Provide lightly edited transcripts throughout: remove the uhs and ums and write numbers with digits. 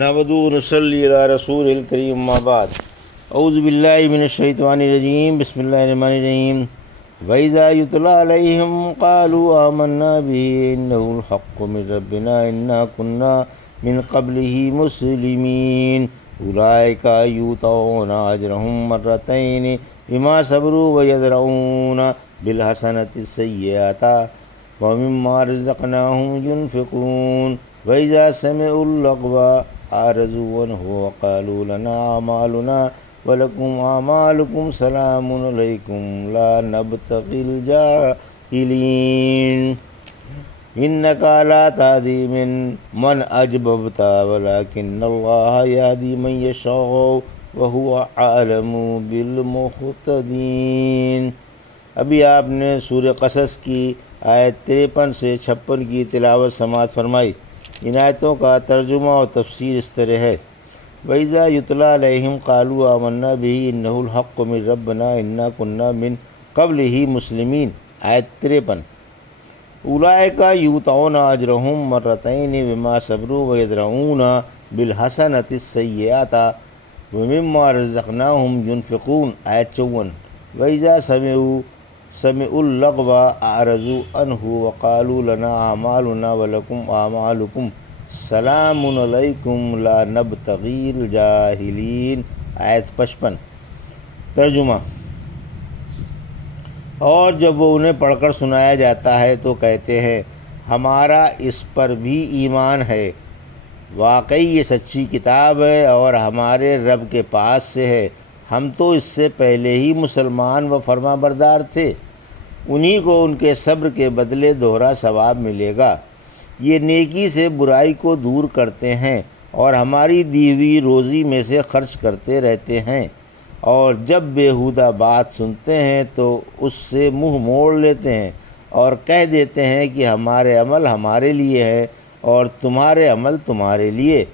نحمدہ و نصلی علی رسول الکریم اما بعد اعوذ باللہ من الشیطان الرجیم بسم اللہ الرحمن الرحیم وَإِذَا يُتْلَىٰ عَلَيْهِمْ قَالُوا آمَنَّا بِهِ إِنَّهُ الْحَقُّ مِن رَّبِّنَا إِنَّا كُنَّا مِن قَبْلِهِ مُسْلِمِينَ أُولَٰئِكَ يُؤْتَوْنَ أَجْرَهُم مَّرَّتَيْنِ بِمَا صَبَرُوا وَيَدْرَءُونَ بِالْحَسَنَةِ السَّيِّئَةَ وَمِمَّا رَزَقْنَاهُمْ يُنفِقُونَ وَإِذَا سَمِعُوا اللَّغْوَ أَعْرَضُوا عَنْهُ وَقَالُوا لَنَا أَعْمَالُنَا وَلَكُمْ أَعْمَالُكُمْ سَلَامٌ عَلَيْكُمْ لَا نَبْتَغِي الْجَاهِلِينَ إِنَّكَ لَا تَهْدِي مَنْ أَحْبَبْتَ وَلَكِنَّ اللَّهَ يَهْدِي مَن يَشَاءُ وَهُوَ أَعْلَمُ بِالْمُهْتَدِينَ۔ ابھی آپ نے سورہ قصص کی آیت 53 سے 56 کی تلاوت سماعت فرمائی۔ ان آیتوں کا ترجمہ اور تفسیر اس طرح ہے: وَإِذَا يُتْلَىٰ عَلَيْهِمْ قَالُوا آمَنَّا بِهِ إِنَّهُ الْحَقُّ مِن رَّبِّنَا إِنَّا كُنَّا مِن قَبْلِهِ مُسْلِمِينَ۔ آیت 53۔ أُولَٰئِكَ يُؤْتَوْنَ أَجْرَهُم مَّرَّتَيْنِ بِمَا صَبَرُوا وَيَدْرَءُونَ بِالْحَسَنَةِ السَّيِّئَةَ وَمِمَّا رَزَقْنَاهُمْ يُنفِقُونَ۔ آیت 54۔ وَإِذَا سَمِعُوا اللَّغْوَ أَعْرَضُوا عَنْهُ وَقَالُوا لَنَا أَعْمَالُنَا وَلَكُمْ أَعْمَالُكُمْ سَلَامٌ عَلَيْكُمْ لَا نَبْتَغِي الْجَاهِلِينَ۔ آیت 55۔ ترجمہ: اور جب وہ انہیں پڑھ کر سنایا جاتا ہے تو کہتے ہیں ہمارا اس پر بھی ایمان ہے، واقعی یہ سچی کتاب ہے اور ہمارے رب کے پاس سے ہے، ہم تو اس سے پہلے ہی مسلمان و فرما بردار تھے، انہی کو ان کے صبر کے بدلے دوہرا ثواب ملے گا۔ یہ نیکی سے برائی کو دور کرتے ہیں اور ہماری دی ہوئی روزی میں سے خرچ کرتے رہتے ہیں، اور جب بیہودہ بات سنتے ہیں تو اس سے منہ موڑ لیتے ہیں اور کہہ دیتے ہیں کہ ہمارے عمل ہمارے لیے ہے اور تمہارے عمل تمہارے لیے،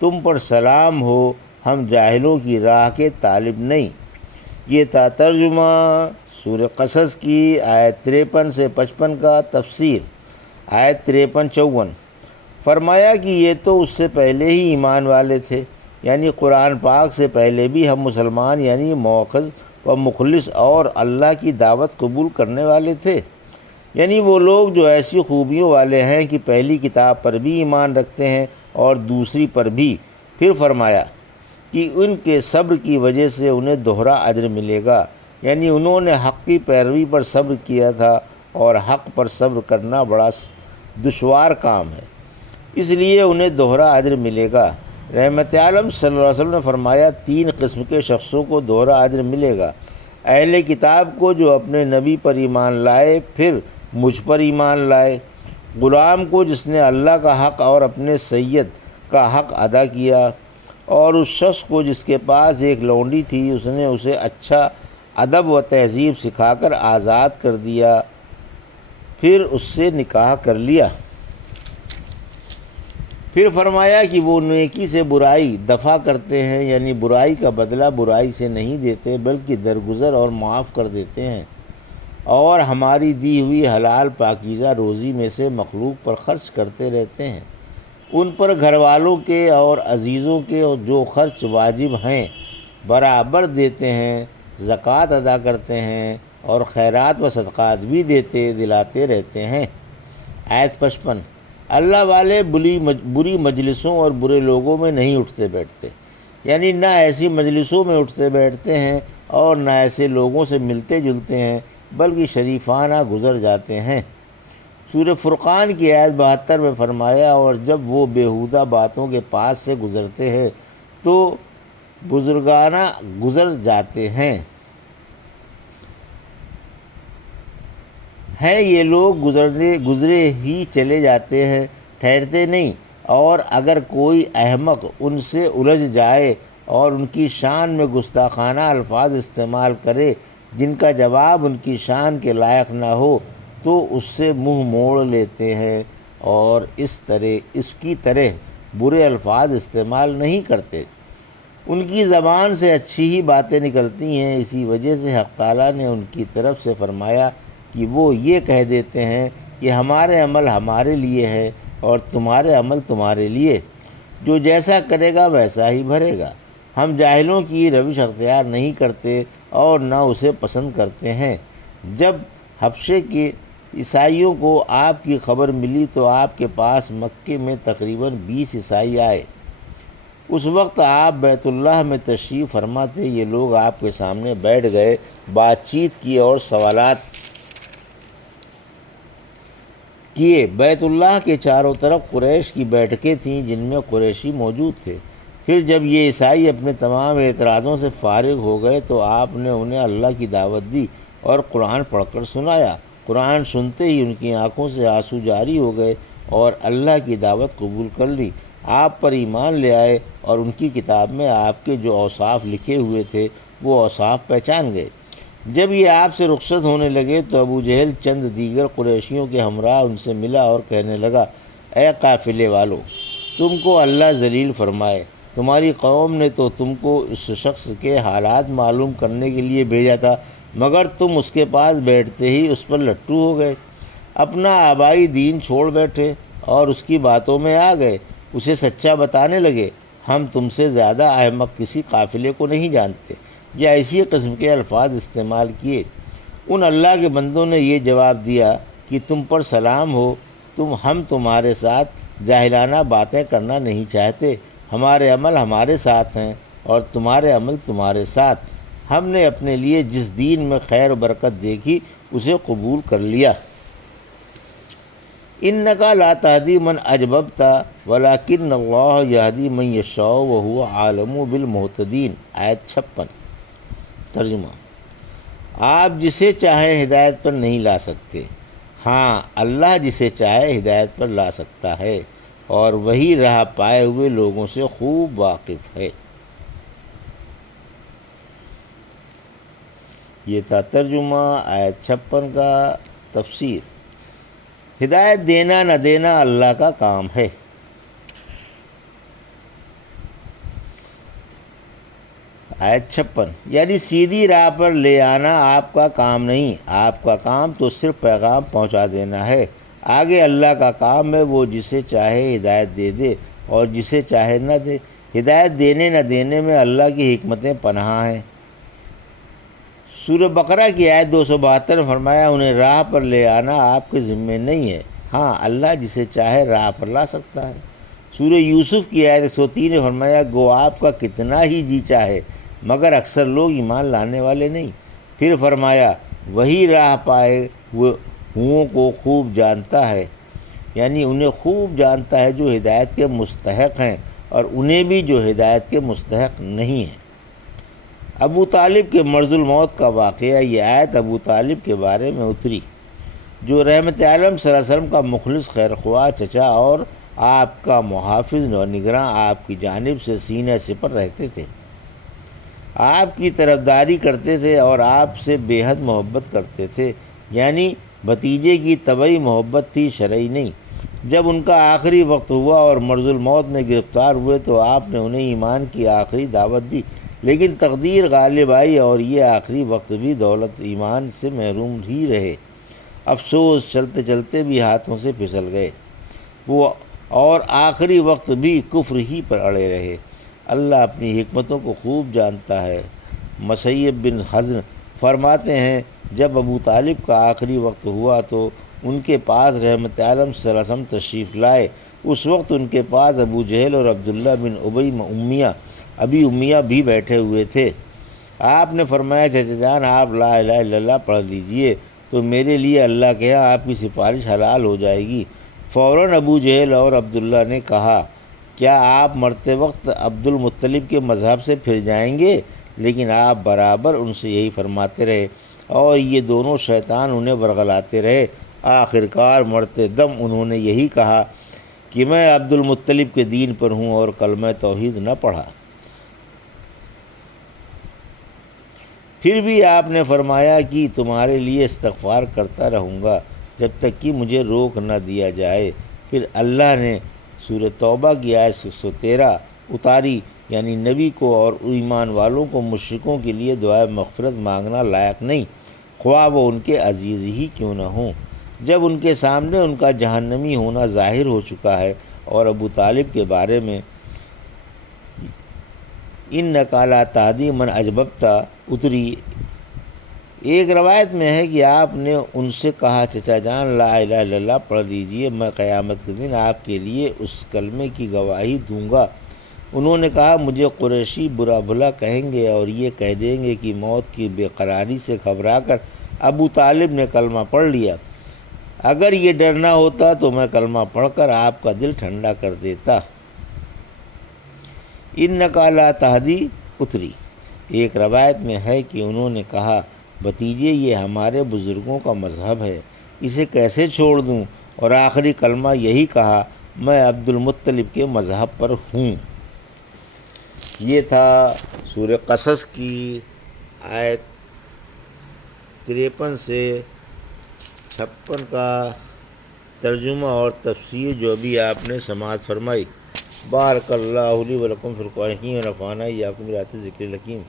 تم پر سلام ہو، ہم جاہلوں کی راہ کے طالب نہیں۔ یہ تھا ترجمہ سورہ قصص کی آیت 53 سے 55 کا تفسیر۔ آیت 53-54۔ فرمایا کہ یہ تو اس سے پہلے ہی ایمان والے تھے، یعنی قرآن پاک سے پہلے بھی ہم مسلمان یعنی مؤخذ و مخلص اور اللہ کی دعوت قبول کرنے والے تھے، یعنی وہ لوگ جو ایسی خوبیوں والے ہیں کہ پہلی کتاب پر بھی ایمان رکھتے ہیں اور دوسری پر بھی۔ پھر فرمایا کہ ان کے صبر کی وجہ سے انہیں دوہرا اجر ملے گا، یعنی انہوں نے حق کی پیروی پر صبر کیا تھا اور حق پر صبر کرنا بڑا دشوار کام ہے، اس لیے انہیں دوہرا اجر ملے گا۔ رحمت عالم صلی اللہ علیہ وسلم نے فرمایا 3 قسم کے شخصوں کو دوہرا اجر ملے گا: اہل کتاب کو جو اپنے نبی پر ایمان لائے پھر مجھ پر ایمان لائے، غلام کو جس نے اللہ کا حق اور اپنے سید کا حق ادا کیا، اور اس شخص کو جس کے پاس ایک لونڈی تھی اس نے اسے اچھا ادب و تہذیب سکھا کر آزاد کر دیا، پھر اس سے نکاح کر لیا۔ پھر فرمایا کہ وہ نیکی سے برائی دفع کرتے ہیں، یعنی برائی کا بدلہ برائی سے نہیں دیتے بلکہ درگزر اور معاف کر دیتے ہیں، اور ہماری دی ہوئی حلال پاکیزہ روزی میں سے مخلوق پر خرچ کرتے رہتے ہیں، ان پر گھر والوں کے اور عزیزوں کے جو خرچ واجب ہیں برابر دیتے ہیں، زکوٰۃ ادا کرتے ہیں اور خیرات و صدقات بھی دلاتے رہتے ہیں۔ آیت 55۔ اللہ والے بری مجلسوں اور برے لوگوں میں نہیں اٹھتے بیٹھتے، یعنی نہ ایسی مجلسوں میں اٹھتے بیٹھتے ہیں اور نہ ایسے لوگوں سے ملتے جلتے ہیں بلکہ شریفانہ گزر جاتے ہیں۔ سورہ فرقان کی آیت 72 میں فرمایا اور جب وہ بیہودہ باتوں کے پاس سے گزرتے ہیں تو بزرگانہ گزر جاتے ہیں۔ یہ لوگ گزرے ہی چلے جاتے ہیں، ٹھہرتے نہیں، اور اگر کوئی احمق ان سے الجھ جائے اور ان کی شان میں گستاخانہ الفاظ استعمال کرے جن کا جواب ان کی شان کے لائق نہ ہو تو اس سے منہ موڑ لیتے ہیں اور اس کی طرح برے الفاظ استعمال نہیں کرتے۔ ان کی زبان سے اچھی ہی باتیں نکلتی ہیں، اسی وجہ سے حق تعالیٰ نے ان کی طرف سے فرمایا کہ وہ یہ کہہ دیتے ہیں کہ ہمارے عمل ہمارے لیے ہے اور تمہارے عمل تمہارے لیے۔ جو جیسا کرے گا ویسا ہی بھرے گا۔ ہم جاہلوں کی روش اختیار نہیں کرتے اور نہ اسے پسند کرتے ہیں۔ جب حبشے کے عیسائیوں کو آپ کی خبر ملی تو آپ کے پاس مکے میں تقریباً 20 عیسائی آئے۔ اس وقت آپ بیت اللہ میں تشریف فرما تھے۔ یہ لوگ آپ کے سامنے بیٹھ گئے، بات چیت کی اور سوالات کیے۔ بیت اللہ کے چاروں طرف قریش کی بیٹھکیں تھیں جن میں قریشی موجود تھے۔ پھر جب یہ عیسائی اپنے تمام اعتراضوں سے فارغ ہو گئے تو آپ نے انہیں اللہ کی دعوت دی اور قرآن پڑھ کر سنایا۔ قرآن سنتے ہی ان کی آنکھوں سے آنسو جاری ہو گئے اور اللہ کی دعوت قبول کر لی، آپ پر ایمان لے آئے اور ان کی کتاب میں آپ کے جو اوصاف لکھے ہوئے تھے وہ اوصاف پہچان گئے۔ جب یہ آپ سے رخصت ہونے لگے تو ابو جہل چند دیگر قریشیوں کے ہمراہ ان سے ملا اور کہنے لگا، اے قافلے والو، تم کو اللہ ذلیل فرمائے، تمہاری قوم نے تو تم کو اس شخص کے حالات معلوم کرنے کے لیے بھیجا تھا، مگر تم اس کے پاس بیٹھتے ہی اس پر لٹو ہو گئے، اپنا آبائی دین چھوڑ بیٹھے اور اس کی باتوں میں آ گئے، اسے سچا بتانے لگے۔ ہم تم سے زیادہ احمق کسی قافلے کو نہیں جانتے، یا اسی قسم کے الفاظ استعمال کیے۔ ان اللہ کے بندوں نے یہ جواب دیا کہ تم پر سلام ہو، ہم تمہارے ساتھ جاہلانہ باتیں کرنا نہیں چاہتے، ہمارے عمل ہمارے ساتھ ہیں اور تمہارے عمل تمہارے ساتھ، ہم نے اپنے لیے جس دین میں خیر و برکت دیکھی اسے قبول کر لیا۔ انک لا تہدی من احببت ولکن اللہ یہدی من یشاء وہو عالم بالمہتدین۔ آیت 56۔ ترجمہ: آپ جسے چاہیں ہدایت پر نہیں لا سکتے، ہاں اللہ جسے چاہے ہدایت پر لا سکتا ہے اور وہی راہ پائے ہوئے لوگوں سے خوب واقف ہے۔ یہ تھا ترجمہ آیت 56 کا۔ تفسیر: ہدایت دینا نہ دینا اللہ کا کام ہے۔ آیت 56 یعنی سیدھی راہ پر لے آنا آپ کا کام نہیں، آپ کا کام تو صرف پیغام پہنچا دینا ہے۔ آگے اللہ کا کام ہے، وہ جسے چاہے ہدایت دے دے اور جسے چاہے نہ دے۔ ہدایت دینے نہ دینے میں اللہ کی حکمتیں پنہاں ہیں۔ سورہ بقرہ کی آیت 272 میں فرمایا، انہیں راہ پر لے آنا آپ کے ذمے نہیں ہے، ہاں اللہ جسے چاہے راہ پر لا سکتا ہے۔ سورہ یوسف کی آیت 103 میں فرمایا، گو آپ کا کتنا ہی جی چاہے مگر اکثر لوگ ایمان لانے والے نہیں۔ پھر فرمایا، وہی راہ پائے ہوئوں کو خوب جانتا ہے، یعنی انہیں خوب جانتا ہے جو ہدایت کے مستحق ہیں اور انہیں بھی جو ہدایت کے مستحق نہیں ہیں۔ ابو طالب کے مرض الموت کا واقعہ۔ یہ آیت ابو طالب کے بارے میں اتری جو رحمت عالم صلی اللہ علیہ وسلم کا مخلص خیرخواہ چچا اور آپ کا محافظ و نگراں آپ کی جانب سے سینہ سپر رہتے تھے، آپ کی طرفداری کرتے تھے اور آپ سے بے حد محبت کرتے تھے، یعنی بھتیجے کی طبعی محبت تھی، شرعی نہیں۔ جب ان کا آخری وقت ہوا اور مرض الموت میں گرفتار ہوئے تو آپ نے انہیں ایمان کی آخری دعوت دی، لیکن تقدیر غالب آئی اور یہ آخری وقت بھی دولت ایمان سے محروم ہی رہے۔ افسوس، چلتے چلتے بھی ہاتھوں سے پھسل گئے وہ اور آخری وقت بھی کفر ہی پر اڑے رہے۔ اللہ اپنی حکمتوں کو خوب جانتا ہے۔ مسیب بن حزن فرماتے ہیں، جب ابو طالب کا آخری وقت ہوا تو ان کے پاس رحمت عالم صلی اللہ علیہ وسلم تشریف لائے۔ اس وقت ان کے پاس ابو جہل اور عبداللہ بن ابی امیہ بھی بیٹھے ہوئے تھے۔ آپ نے فرمایا، چچا جان آپ لا الہ الا اللہ پڑھ لیجئے تو میرے لیے اللہ کے ہاں آپ کی سفارش حلال ہو جائے گی۔ فوراً ابو جہل اور عبداللہ نے کہا، کیا آپ مرتے وقت عبد المطلب کے مذہب سے پھر جائیں گے؟ لیکن آپ برابر ان سے یہی فرماتے رہے اور یہ دونوں شیطان انہیں ورغلاتے رہے۔ آخرکار مرتے دم انہوں نے یہی کہا کہ میں عبد المطلب کے دین پر ہوں اور کلمہ توحید نہ پڑھا۔ پھر بھی آپ نے فرمایا کہ تمہارے لیے استغفار کرتا رہوں گا جب تک کہ مجھے روک نہ دیا جائے۔ پھر اللہ نے سورہ توبہ کی آیت 113 اتاری، یعنی نبی کو اور ایمان والوں کو مشرکوں کے لیے دعائے مغفرت مانگنا لائق نہیں، خواہ وہ ان کے عزیز ہی کیوں نہ ہوں، جب ان کے سامنے ان کا جہنمی ہونا ظاہر ہو چکا ہے۔ اور ابو طالب کے بارے میں انک لا تہدی من احببت اتری۔ ایک روایت میں ہے کہ آپ نے ان سے کہا چچا جان لا الہ الا اللہ پڑھ لیجئے، میں قیامت کے دن آپ کے لیے اس کلمے کی گواہی دوں گا۔ انہوں نے کہا مجھے قریشی برا بھلا کہیں گے اور یہ کہہ دیں گے کہ موت کی بے قراری سے گھبرا کر ابو طالب نے کلمہ پڑھ لیا۔ اگر یہ ڈر نہ ہوتا تو میں کلمہ پڑھ کر آپ کا دل ٹھنڈا کر دیتا۔ انک لا تہدی اتری۔ ایک روایت میں ہے کہ انہوں نے کہا بھتیجے یہ ہمارے بزرگوں کا مذہب ہے، اسے کیسے چھوڑ دوں، اور آخری کلمہ یہی کہا میں عبد المطلب کے مذہب پر ہوں۔ یہ تھا سورہ قصص کی آیت 53 سے 56 کا ترجمہ اور تفسیر جو ابھی آپ نے سماعت فرمائی۔ بارک اللہ لی و لکم فی القرآن الحکیم ونفعنی وایاکم بآیات الذکر الحکیم۔